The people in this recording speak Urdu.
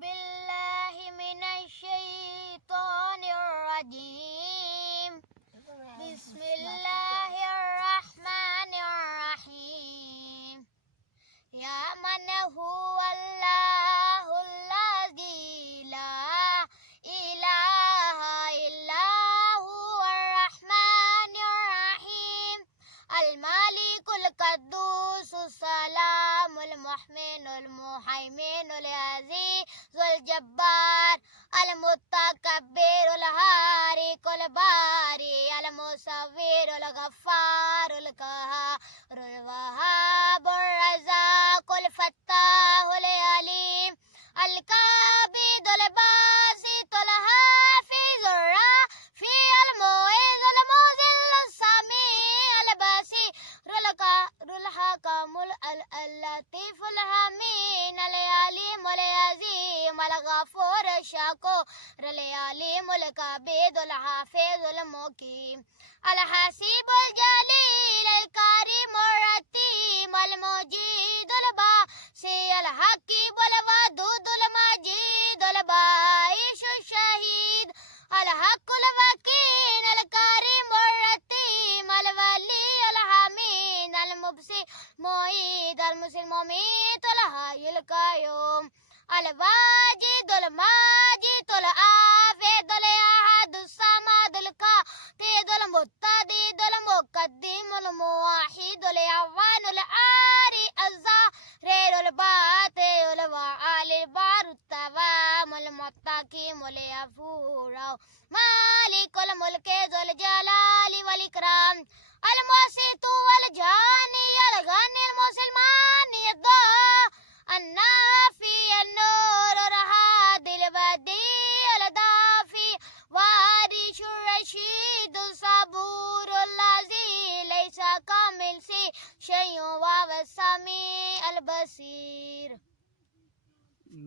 بالله من الشيطان الرجيم بسم الله الرحمن الرحيم يا من هو الله الذي لا إله إلا هو الرحمن الرحيم الملك القدوس السلام المؤمن المهيمن العزيز الجبار المتكبر الخالق الباري المصور الغفار القهار الوهاب الرزاق الفتاح العليم القابض الباسط الحافظ الرافع المعز المذل السميع البصير الحكم اللطيف الحميد العليم العظيم الغفور الشكور العليم الكبير الحافظ المقيم الحسيب الجليل الكريم الرتيم المجيد الباسي الحكيم الودود المجيد البائس الشهيد الحق الوكيل الكريم الرتيم الولي الحميد المبصر معيد المسلم مميت الحي القيوم الواجد الماجد العافيد الأحد الصمد القاطد المتدد المقدم الموحد الأول الآري الظاهر الباطن الوعال البار التمام المتقيم الغفور مالك الملك ذو الجلال والإكرام الموسط والجاني الغني المسلمان الضاء النافي النور الهادي البديع الدافي وارث الرشيد الصبور الذي ليس كمثله شيء وهو السميع البصير.